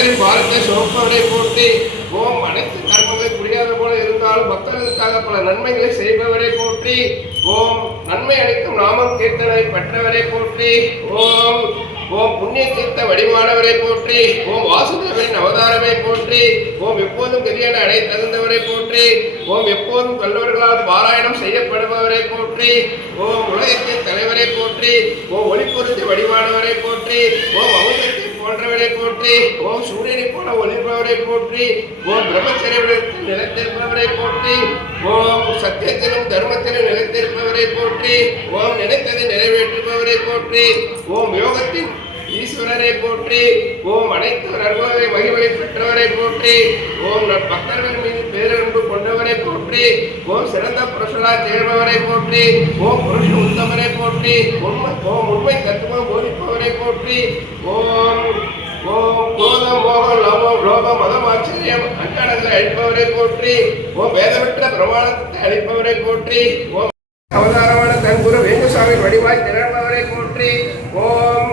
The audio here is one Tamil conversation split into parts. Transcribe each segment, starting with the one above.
பக்தரின் பாரத்தை சுமப்பவரை போற்றி ஓம் அனைத்து கர்மங்கள் புரியாத போல இருந்தாலும் பக்தர்களுக்காக பல நன்மைகளை செய்பவரை போற்றி ஓம் நன்மை அளிக்கும் நாமம் கீர்த்தனை பெற்றவரை போற்றி ஓம் ஓம் புண்ணிய தீர்த்த வடிவானவரை போற்றி ஓம் வாசுதேவரின் அவதாரமை போற்றி ஓம் எப்போதும் கதியான அடை தகுந்தவரை போற்றி ஓம் எப்போதும் கல்லவர்களால் பாராயணம் செய்யப்படுபவரை போற்றி ஓம் உலகத்தின் தலைவரை போற்றி ஓம் ஒளிப்பொருத்தி வடிவானவரை போற்றி ஓம் அமுதத்தை போன்றவரை போற்றி ஓம் சூரியனை போல ஒளிப்பவரை போற்றி ஓம் பிரம்மச்சரியத்தில் நிலைத்திருப்பவரை போற்றி ஓம் சத்தியத்திலும் தர்மத்திலும் நிலைத்திருப்பவரை போற்றி ஓம் நினைத்ததை நிறைவேற்றுபவரை போற்றி ஓம் யோகத்தின் ஈஸ்வரரை போற்றி ஓம் அனைத்து நற்பதை மகிமை பெற்றவரை போற்றி ஓம் பக்தர்கள் மீது பேரன்பு கொண்டவரை போற்றி ஓம் சிறந்த புருஷரா சேர்பவரை போற்றி ஓம் புருஷ உத்தமரை போற்றி உண்மை ஓம் உண்மை தத்துவம் போதிப்பவரை போற்றி ஓம் லோபம் மதம் அழிப்பவரை போற்றி ஓ வேதமற்ற பிரமாணத்தை அழிப்பவரை போற்றி ஓம் அவதாரமான தன் குரு வேங்குசாமி வடிவாய் திரள்பவரை போற்றி ஓம்.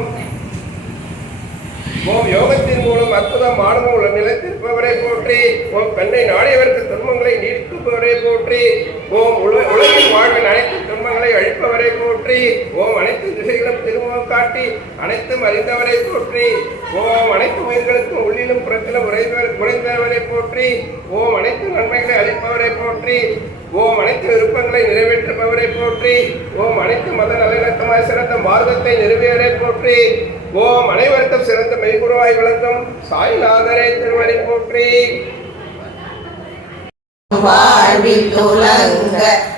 ஓம் யோகத்தின் மூலம் அற்புதம் ஆனந்தம் உள்ள நிலைத்திருப்பவரை போற்றி ஓம் கண்ணை நாடியவருக்கு துன்பங்களை நீடிப்பவரை போற்றி ஓம் உல உலகில் வாழ்வின் அனைத்து துன்பங்களை அழிப்பவரை போற்றி. ஓம் அனைத்து திசைகளும் திருமுகம் காட்டி அனைத்தும் அறிந்தவரை போற்றி. ஓம் அனைத்து உயிர்களுக்கும் உள்ளிலும் புறத்திலும் உறைந்தவர் உறைந்தவரை போற்றி. ஓம் அனைத்து நன்மைகளை அளிப்பவரை போற்றி. ஓம் அனைத்து விருப்பங்களை நிறைவேற்றுபவரை போற்றி. ஓம் அனைத்து மத நல்லிணக்கமாய் சிறந்த மார்க்கத்தை நிறுவியவரை போற்றி. ஓம் அனைவருக்கும் சிறந்த மெய்குருவாய் விளங்கும் சாய்நாதரே திருவடி போற்றி. வாழ்வில் துலங்க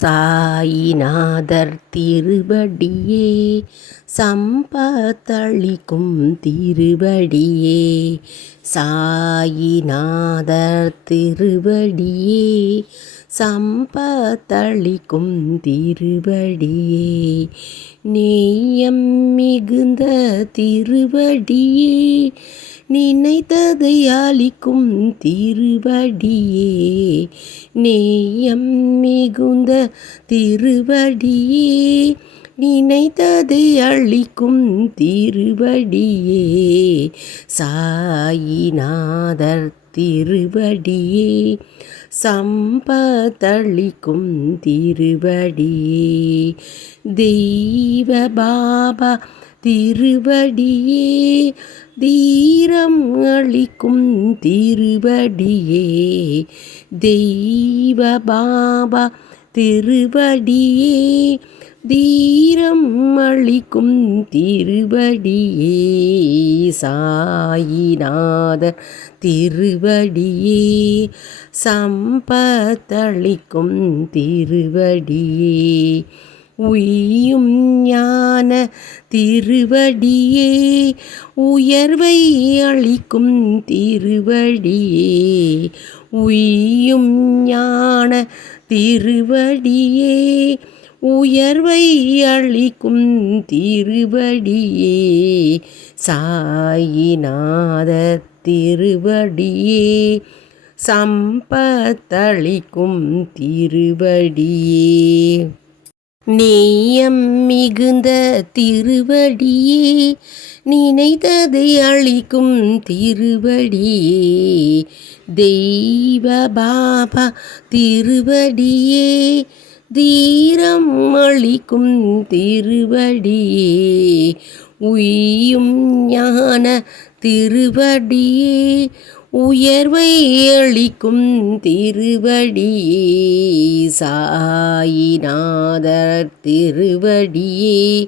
சாயிநாதர் திருவடியே சம்பத்தளிக்கும் திருவடியே சாயிநாதர் திருவடியே சம்பத்தளிக்கும் திருவடியே நேயம் மிகுந்த திருவடியே நினைத்ததை அளிக்கும் திருவடியே. நேயம் மிகுந்த திருவடியே. நினைத்ததை அளிக்கும் திருவடியே. சாயிநாதர் திருவடியே. சம்பதளிக்கும் திருவடியே. தெய்வ பாபா திருவடியே தீரம் அளிக்கும் திருவடியே தெய்வ பாபா திருவடியே தீரம் அளிக்கும் திருவடியே சாயிநாத திருவடியே சம்பத்தளிக்கும் திருவடியே. உய்யும் ஞான திருவடியே உயர்வை அளிக்கும் திருவடியே உய்யும் ஞான திருவடியே உயர்வை அளிக்கும் திருவடியே சாயிநாத திருவடியே சம்பத்தளிக்கும் திருவடியே. நேயம் மிகுந்த திருவடியே நினைத்ததை அளிக்கும் திருவடியே. தெய்வ பாபா திருவடியே தீரம் அளிக்கும் திருவடியே. உய்யும் ஞான திருவடியே உயர்வை அளிக்கும் திருவடியே சாயிநாதர் திருவடியே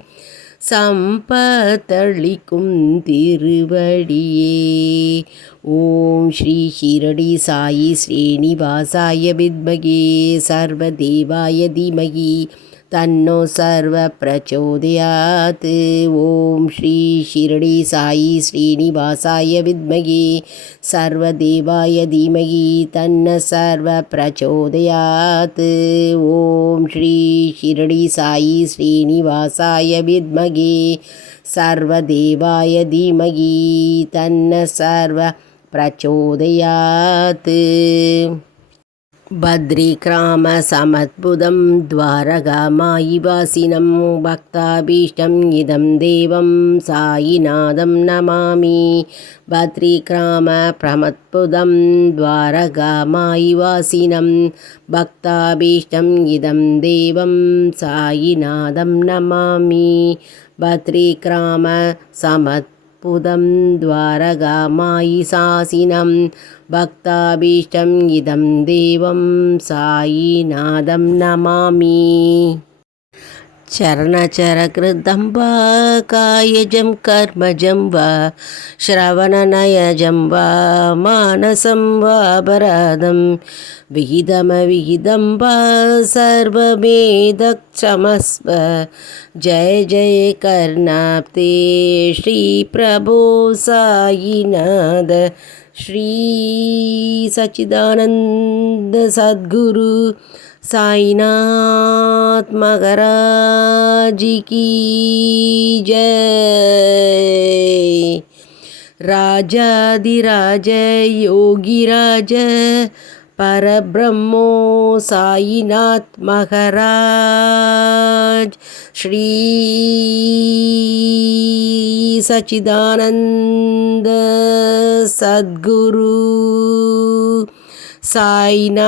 சம்பத்தளிக்கும் திருவடியே. ஓம் ஸ்ரீ ஹிரடி சாயி ஸ்ரீனிவாசாய வித்மகே சர்வதேவாய தீமகி. तन्नो सर्वप्रचोदयात्। ॐ श्री शिरडि साई श्रीनिवासाय विद्महे। सर्वदेवाय धीमहि तन्न सर्वप्रचोदयात्। ॐ श्री शिरडि साई श्रीनिवासाय विद्महे। सर्वदेवाय धीमहि तन्न सर्वप्रचोदयात्। भद्रिकाम समत्बुदं भक्ताभीष्टम् इदं देवं सायिनादं नमामि। भद्रिक्राम प्रमत्पुदं भक्ताभीष्टम् इदं देवं सायिनादं नमामि। भद्रिकाम पुदं द्वारगामायिसासिनं भक्ताभीष्टम् इदं देवं सायिनादं नमामि। चरणचरकृतं वा कायजं कर्मजं वा श्रवणनयजं वा मानसं वा अपराधं विहितमविहितं वा सर्वमेदक्षमस्व। जय जय कर्णाप्ते श्रीप्रभो सायिनाथ ஸ்ரீ சச்சிதானந்த சத்குரு சாய்நாத் மகராஜி கீ ஜெய். ராஜாதிராஜ யோகிராஜ பரபிரம்மோ சாயிநாத் மகராஜ். ஸ்ரீ சச்சிதானந்த சத்குரு சாய்நாத்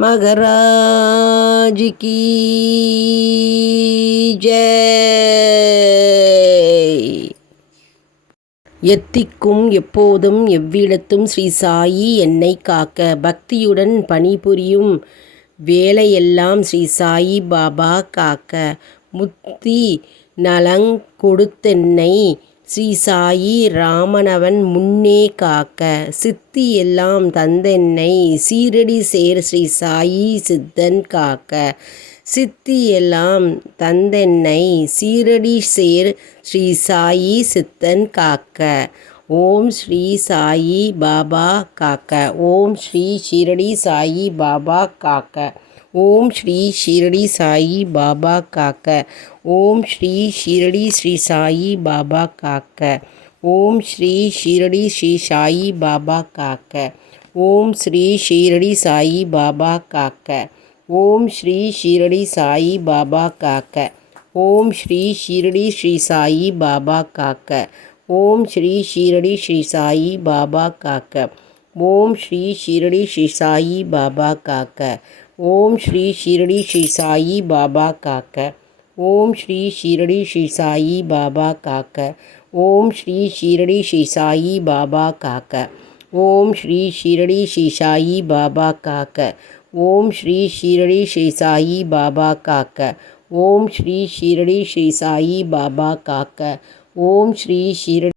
மகராஜ் கி. ஜெய் எத்திக்கும் எப்போதும் எவ்விடத்தும் ஸ்ரீ சாயி என்னை காக்க. பக்தியுடன் பணிபுரியும் வேலையெல்லாம் ஸ்ரீ சாயி பாபா காக்க. முத்தி நலங் கொடுத்தென்னை ஸ்ரீ சாயி ராமனவன் முன்னே காக்க சித்தி எல்லாம் தந்தென்னை சீரடி சேர் ஸ்ரீ சாயி சித்தன் காக்க சித்தி எல்லாம் தந்தென்னை சீரடி சேர் ஸ்ரீ சாயி சித்தன் காக்க ஓம் ஸ்ரீ சாயி பாபா காக்க ஓம் ஸ்ரீ ஷீரடி சாயி பாபா காக்க ओम श्री शिरडी साई बाबा काक। ओम श्री शिरडी श्री साई बाबा काक। ओम श्री शिरडी श्री साई बाबा काक। ओम श्री शिरडी साई बाबा काक। ओम श्री शिरडी साई बाबा काक। ओम श्री शिरडी श्री साई बाबा काक। ओम श्री शिरडी श्री साई बाबा काक। ओम श्री शिरडी श्री साई बाबा काका। ओम श्री शिरडी श्री साई बाबा काकर ओम श्री शिरडी श्री साई बाबा काकर ओम श्री शिरडी श्री साई बाबा काकर ओम श्री शिरडी श्री साई बाबा काकर ओम श्री शिरडी श्री साई बाबा काकर ओम श्री शिरडी श्री साई बाबा काकर ओम श्री शिरडी